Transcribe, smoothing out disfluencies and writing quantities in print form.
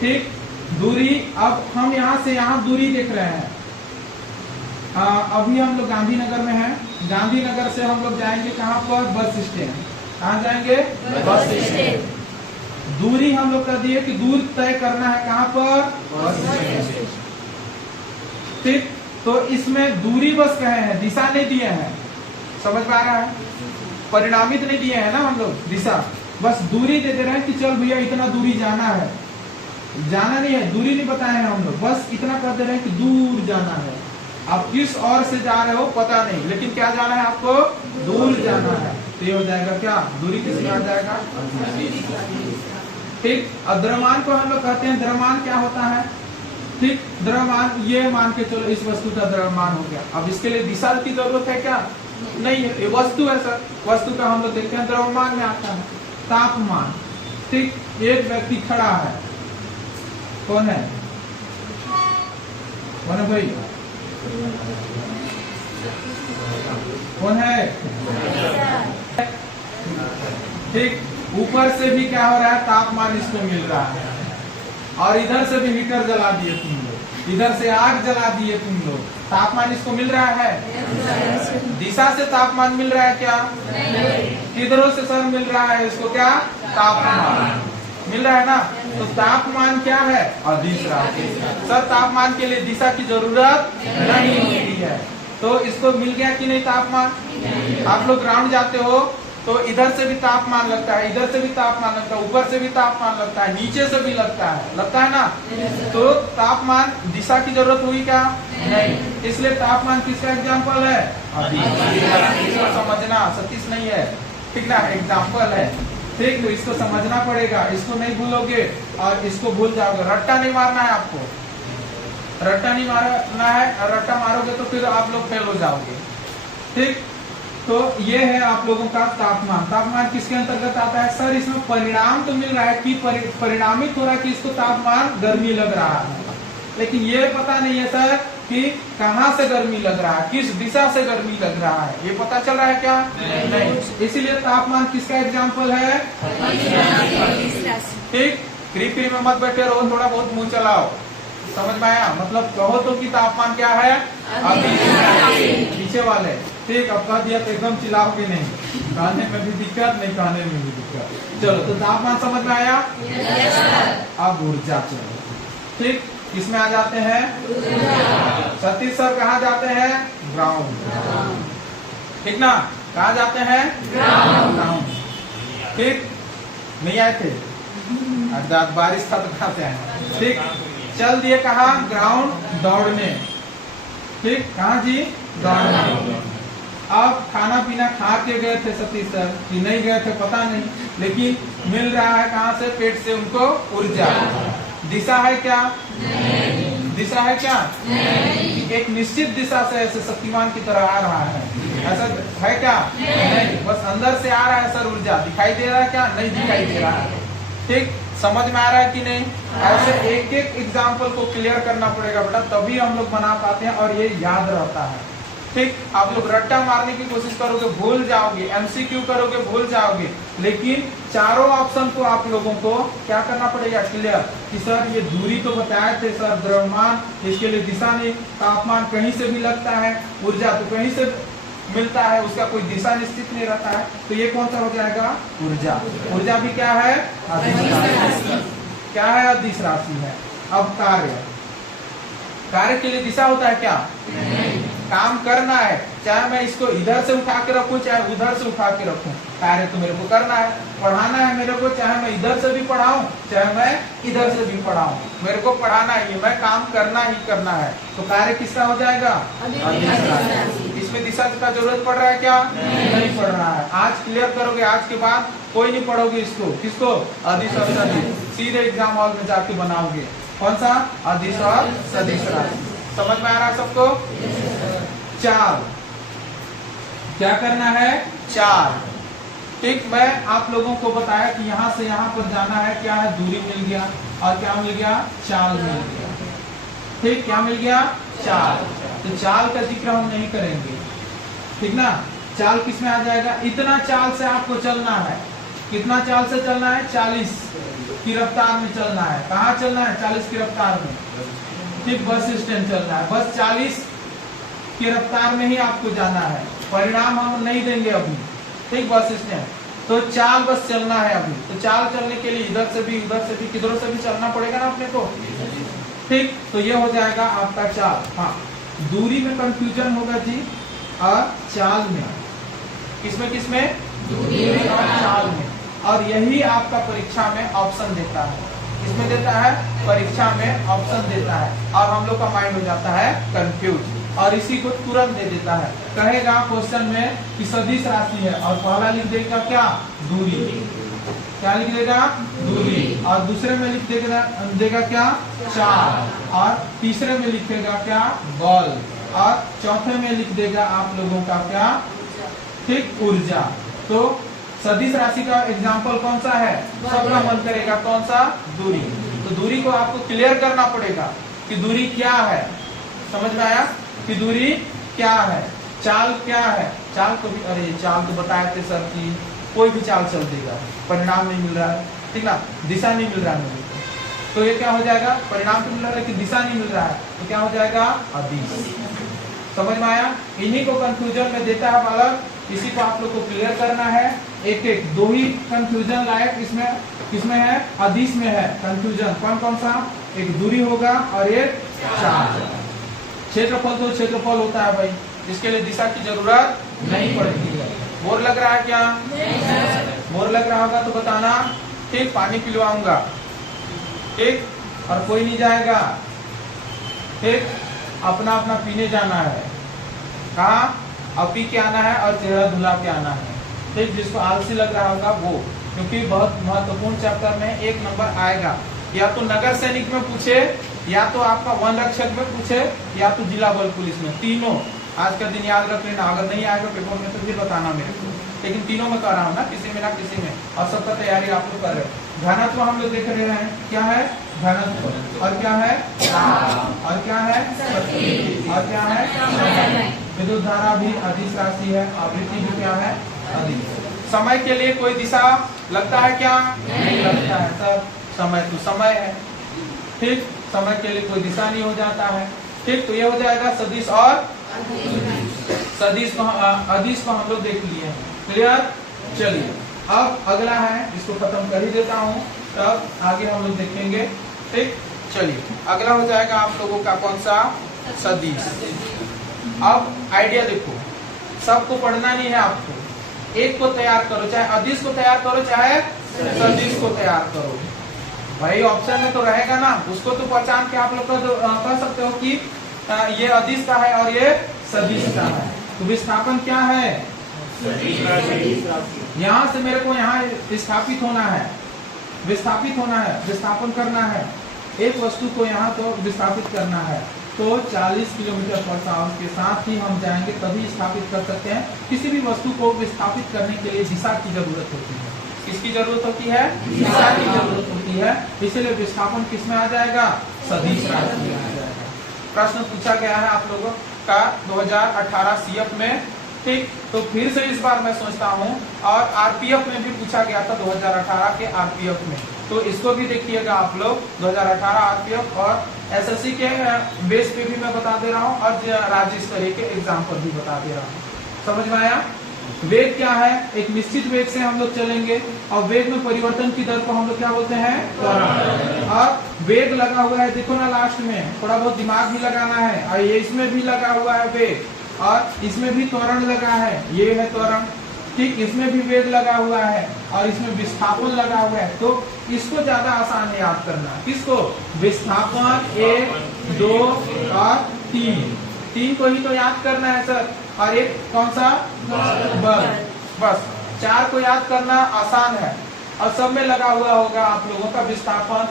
ठीक, दूरी, अब हम यहाँ से यहाँ दूरी देख रहे हैं। अभी हम लोग गांधीनगर में हैं। गांधीनगर से हम लोग जाएंगे कहाँ पर? Bus stand. कहाँ जाएंगे? Bus stand. दूरी हम लोग कर दिए कि दूर तय करना है कहाँ पर? Bus stand. ठीक, तो इसमें दूरी बस कहे हैं, दिशा नहीं दिए हैं। समझ में आ रहा है? परिणामित नहीं दिए हैं ना हम लोग, दिशा बस दूरी दे दे रहे हैं कि चल भैया इतना दूरी जाना है। जाना नहीं है, दूरी नहीं बताए हैं हम लोग, बस इतना कर दे रहे हैं कि दूर जाना है। आप किस ओर से जा रहे हो पता नहीं, लेकिन क्या जाना है आपको? दूर जाना है। तो ये हो जाएगा क्या? दूरी किस में आ जाएगा? ठीक, और द्रव्यमान को हम लोग कहते हैं, द्रव्यमान क्या होता है? ठीक, द्रव्यमान ये मान के चलो इस वस्तु का द्रव्यमान हो गया। अब इसके लिए दिशा की जरूरत है क्या? नहीं है, ये वस्तु है सर। वस्तु का हम लोग देखते हैं द्रव्यमान में आता है तापमान। ठीक, एक व्यक्ति खड़ा है, कौन है? कौन है भाई? कौन है? ठीक, ऊपर से भी क्या हो रहा है? तापमान इसको मिल रहा है, और इधर से भी हीटर जला दिए तुम लोग, इधर से आग जला दिए तुम लोग, तापमान इसको मिल रहा है। दिशा से तापमान मिल रहा है क्या? किधरों से सर मिल रहा है इसको? क्या? तापमान मिल रहा है ना। तो तापमान क्या है? अदिश राशि। सर तापमान के लिए दिशा की जरूरत नहीं होती है। तो इसको मिल गया कि नहीं तापमान? आप लोग ग्राउंड जाते हो तो इधर से भी तापमान लगता है, इधर से भी तापमान लगता है, ऊपर से भी तापमान लगता है, नीचे से भी लगता है ना। तो तापमान, दिशा की जरूरत हुई क्या? नहीं। इसलिए तापमान किसका एग्जाम्पल है? इसको समझना, सतीश नहीं है, ठीक ना, एग्जाम्पल है। ठीक, तो इसको समझना पड़ेगा, इसको नहीं भूलोगे और इसको भूल जाओगे। रट्टा नहीं मारना है आपको, रट्टा नहीं मारना है, रट्टा मारोगे तो फिर आप लोग फेल हो जाओगे। ठीक, तो ये है आप लोगों का तापमान। तापमान किसके अंतर्गत आता है? सर इसमें परिणाम तो मिल रहा है कि परिणामित हो रहा है कि इसको तापमान गर्मी लग रहा है, लेकिन ये पता नहीं है सर कि कहाँ से गर्मी लग रहा है, किस दिशा से गर्मी लग रहा है, ये पता चल रहा है क्या? नहीं। इसीलिए तापमान किसका एग्जाम्पल है? ठीक, क्री में मत बैठे रहो, थोड़ा बहुत मुंह चलाओ। समझ में आया? मतलब कहो तो कि तापमान क्या है? पीछे वाले। ठीक, अब कह दिया तो एकदम चिल्लाओगे नहीं, कहने में भी दिक्कत, नहीं कहने में भी दिक्कत। चलो, तो तापमान समझ में आया? अब ऊर्जा चलो। ठीक, किसमें आ जाते हैं? सतीश सर कहाँ जाते हैं? ग्राउंड। ठीक ना, कहाँ जाते हैं? ग्राउंड। ठीक, नहीं आए थे? अर्थात बारिश था तो कहाँ से आए? ठीक, चल दिए कहाँ? ग्राउंड दौड़ने। ठीक, कहाँ जी? दौड़ने। अब खाना पीना खा के गए थे सतीश सर कि नहीं गए थे पता नहीं, लेकिन मिल रहा है कहाँ से? पेट से उनको ऊर्जा। दिशा है क्या? नहीं। दिशा है क्या? नहीं। एक निश्चित दिशा से ऐसे शक्तिमान की तरह आ रहा है, ऐसा है क्या? नहीं, बस अंदर से आ रहा है सर ऊर्जा। दिखाई दे रहा है क्या? नहीं दिखाई दे रहा है। ठीक, समझ में आ रहा है कि नहीं? ऐसे एक एक एग्जाम्पल को क्लियर करना पड़ेगा बेटा, तभी हम लोग बना पाते हैं और ये याद रहता है। ठीक, आप लोग रट्टा मारने की कोशिश करोगे भूल जाओगे, एमसीक्यू करोगे भूल जाओगे, लेकिन चारों ऑप्शन को आप लोगों को क्या करना पड़ेगा? क्लियर कि सर ये दूरी तो बताए थे सर, द्रव्यमान, इसके लिए दिशा नहीं, तापमान कहीं से भी लगता है, ऊर्जा तो कहीं से मिलता है, उसका कोई दिशा निश्चित नहीं रहता है। तो ये कौन सा हो जाएगा? ऊर्जा। ऊर्जा भी क्या है? अदिश राशि। क्या है? अदिश राशि है। अब कार्य, कार्य के लिए दिशा होता है क्या? काम करना है, चाहे मैं इसको इधर से उठा के रखूं चाहे उधर से उठा के रखूं, कार्य तो मेरे को करना है। पढ़ाना है मेरे को, चाहे मैं इधर से भी पढ़ाऊं चाहे मैं इधर से भी पढ़ाऊं, मेरे को पढ़ाना ही है, मैं काम करना ही करना है। तो कार्य किसका हो जाएगा? इसमें दिशा का जरूरत पड़ रहा है क्या? नहीं पड़ रहा है। आज क्लियर करोगे, आज के बाद कोई नहीं पढ़ोगे इसको। किसको? अदिश और सदिश। सीधे एग्जाम हॉल में जाके बनाओगे। कौन सा? अदिश और सदिश राशि। समझ में आ रहा है सबको? चाल, क्या करना है? चाल। ठीक, मैं आप लोगों को बताया कि यहाँ से यहाँ पर जाना है, क्या है? दूरी मिल गया, और क्या मिल गया? चाल मिल गया। ठीक, क्या मिल गया? चाल। तो चाल का जिक्र हम नहीं करेंगे, ठीक ना। चाल किस में आ जाएगा? इतना चाल से आपको चलना है। कितना चाल से चलना है? 40 की रफ्तार में चलना है। कहाँ चलना है? 40 की रफ्तार में। ठीक, बस स्टैंड चलना है, बस 40 की रफ्तार में ही आपको जाना है। परिणाम हम नहीं देंगे अभी। ठीक, बस स्टैंड तो चाल बस चलना है अभी। तो चाल चलने के लिए इधर से भी उधर से भी किधरों से भी चलना पड़ेगा ना अपने को। ठीक, तो ये हो जाएगा आपका चाल। हाँ, दूरी में कंफ्यूजन होगा जी और चाल में। किसमें किसमें? दूरी और चाल में। और यही आपका परीक्षा में ऑप्शन देता है। किसमें देता है? परीक्षा में ऑप्शन देता है और हम लोग का माइंड हो जाता है कंफ्यूज और इसी को तुरंत दे देता है। कहेगा क्वेश्चन में कि सदिश राशि है और पहला लिख देगा क्या? दूरी। क्या लिख देगा? दूरी। और दूसरे में लिख देगा क्या? चाल। और तीसरे में लिखेगा क्या? बल। और चौथे में लिख देगा आप लोगों का क्या? ठीक, ऊर्जा। तो सदिश राशि का एग्जाम्पल कौन सा है? सबका मन करेगा कौन सा? दूरी। तो दूरी को आपको क्लियर करना पड़ेगा कि दूरी क्या है। समझ में आया कि दूरी क्या है? चाल क्या है? चाल को भी, अरे चाल तो बताए थे सर कि कोई भी चाल चल देगा, परिणाम नहीं मिल रहा है। ठीक ना, दिशा नहीं मिल रहा है मुझे। तो ये क्या हो जाएगा? परिणाम तो मिल रहा है लेकिन दिशा नहीं मिल रहा है, तो क्या हो जाएगा? अदिश। समझ में आया? इन्हीं को कंफ्यूजन में देता है बालक। इसी को आप लोग को क्लियर करना है। एक एक दो ही कंफ्यूजन लायक इसमें किसमें है? अदिश में है कंफ्यूजन। कौन कौन सा? एक दूरी होगा और एक चाल। क्षेत्रफल तो क्षेत्रफल होता है भाई, इसके लिए दिशा की जरूरत नहीं पड़ती है। बोर लग रहा है क्या? बोर लग रहा होगा तो बताना। ठीक, पानी पिलवाऊंगा। ठीक, और कोई नहीं जाएगा। ठीक, अपना अपना पीने जाना है। कहाँ? अब पी के आना है और चेहरा धुला के आना है। ठीक, जिसको आलसी लग रहा होगा वो, क्योंकि बहुत महत्वपूर्ण चैप्टर में 1 नंबर आएगा। या तो नगर सैनिक में पूछे, या तो आपका वन रक्षक में पूछे, या तो जिला बल पुलिस में। तीनों आज का दिन याद रख लेना। अगर नहीं आएगा पेपर में तो फिर बताना मेरे को, लेकिन तीनों में कर रहा हूँ ना, किसी में ना किसी में। और सबका तैयारी आप लोग कर रहे हो। घनत्व हम लोग देख रहे हैं, क्या है? घनत्व। और क्या है? और क्या है? और क्या है? विद्युत धारा भी अदिश राशि है। आवृत्ति भी क्या है? अदिश। समय के लिए कोई दिशा लगता है क्या? नहीं लगता है सर, समय तो समय है। ठीक, समय के लिए कोई दिशा नहीं हो जाता है। ठीक, तो ये हो जाएगा सदिश और सदिश को, अदिश को हम लोग देख लिए हैं। क्लियर? चलिए अब अगला है, इसको खत्म कर ही देता हूँ, तब आगे हम लोग देखेंगे। ठीक, चलिए अगला हो जाएगा आप लोगों का कौन सा? सदिश। अब आइडिया देखो, सबको पढ़ना नहीं है आपको। एक को तैयार करो, चाहे अदिश को तैयार करो चाहे सदिश को तैयार करो। भाई ऑप्शन में तो रहेगा ना, उसको तो पहचान के आप लोग कह सकते हो कि ये अदिश का है और ये सदिश का है। तो विस्थापन क्या है? यहाँ से मेरे को यहाँ विस्थापित होना है, विस्थापित होना है, विस्थापन करना है। एक वस्तु को यहाँ तो विस्थापित करना है, तो 40 किलोमीटर पर आवर के साथ ही हम जाएंगे, तभी स्थापित कर सकते हैं। किसी भी वस्तु को विस्थापित करने के लिए दिशा की जरूरत होती है। किसकी जरूरत होती है? दिशा की जरूरत होती है। इसलिए विस्थापन किसमें आ जाएगा? सदिश राशि में आ जाएगा। प्रश्न पूछा गया है आप लोगों का 2018 सीएफ में। ठीक, तो फिर से इस बार मैं सोचता हूँ, और आरपीएफ में भी पूछा गया था 2018 के आरपीएफ में, तो इसको भी देखिएगा आप लोग। 2018 आरपीएफ और एसएससी के बेस पे भी मैं बता दे रहा हूँ, और राज्य स्तरीय के एग्जाम पर भी बता दे रहा हूँ। समझ में आया? वेग क्या है? एक निश्चित वेग से हम लोग चलेंगे, और वेग में परिवर्तन की दर को हम लोग क्या बोलते हैं? त्वरण। और वेग लगा हुआ है, देखो ना लास्ट में, थोड़ा बहुत दिमाग भी लगाना है। और ये इसमें भी लगा हुआ है वेग, और इसमें भी त्वरण लगा है, ये है त्वरण। ठीक, इसमें भी वेग लगा हुआ है और इसमें विस्थापन लगा हुआ है। तो इसको ज्यादा आसान है याद करना। किसको? विस्थापन 1, 2 और 3, 3 को ही तो याद करना है सर। और एक कौन सा? बल। बस 4 को याद करना आसान है, और सब में लगा हुआ होगा आप लोगों का विस्थापन